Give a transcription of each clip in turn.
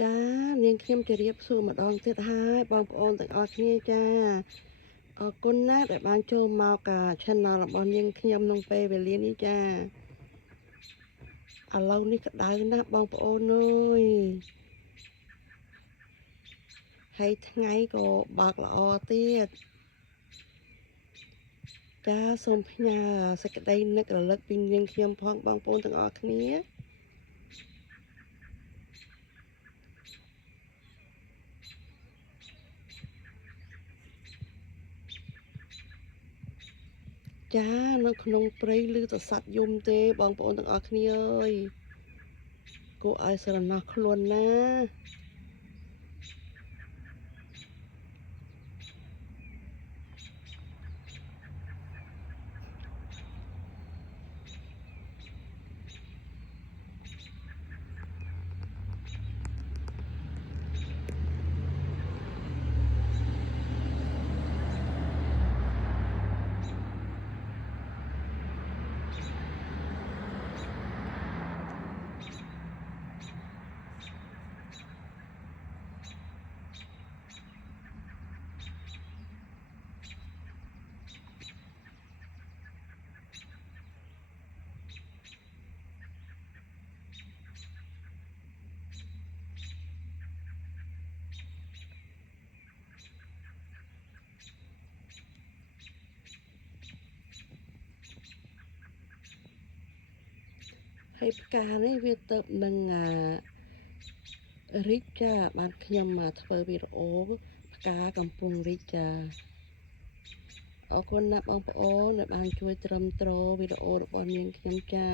ចានាងខ្ញុំជម្រាបសួរម្ដងទៀតហើយបងប្អូនទាំងអស់គ្នាចាអរគុណណាស់ដែលបានចូលមក Channel របស់នាងខ្ញុំក្នុងពេលវេលានេះចាឥឡូវនេះក្តៅណាស់បងប្អូនអើយហើយថ្ងៃក៏បើកល្អទៀតចាសូមផ្ញើសេចក្តីនឹករលឹកពីនាងខ្ញុំផងបងប្អូនទាំងអស់គ្នាចានៅក្នុងព្រៃឬទៅសัตว์យំទេបងប្អូនទាំងអស់គ្នាអើយគួរឲ្យស្រណោះខ្លួនណាហើយផ្កានេះវាទៅនឹងរីកចាបានខ្ញុំធ្វើវីដេអូផ្កាកំពុងរីកចាអរគុណណាស់បងប្អូនដែលបានជួយត្រឹមត្រូវវីដេអូរបស់នាងខ្ញុំចា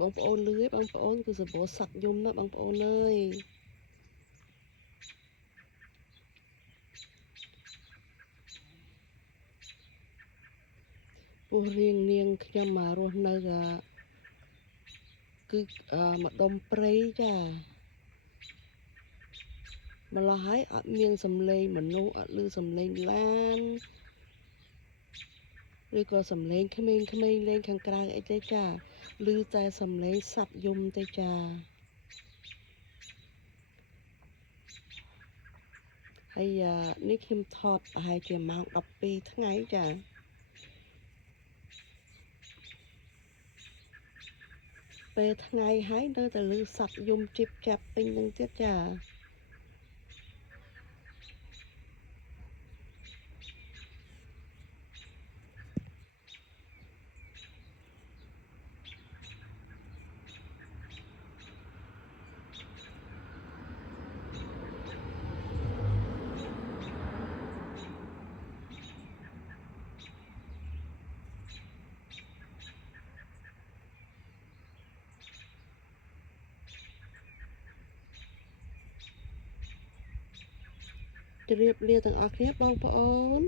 បងប្អូនលឺបងប្អូនគឺសម្បូរសត្វយំណាបងប្អូនអើយពោះរៀងនាងខ្ញុំមករស់នៅគឺម្ដុំព្រៃចាម្ល៉េះហើយអត់មានសំឡេងមនុស្សអត់ឮសំឡេងឡានឬក៏សំឡេងក្មេងៗលេងខាងក្រៅអីទេចាឮតែសំឡេងសត្វយំទេចាហើយនេះខ្ញុំថតប្រហែលជាម៉ោង12ថ្ងៃចាពេលថ្ងៃហើយនៅតែឮសត្វយំជីបចាប់ពេញនឹងទៀតចាជម្រាបលាទាំងអស់គ្នាបងប្អូន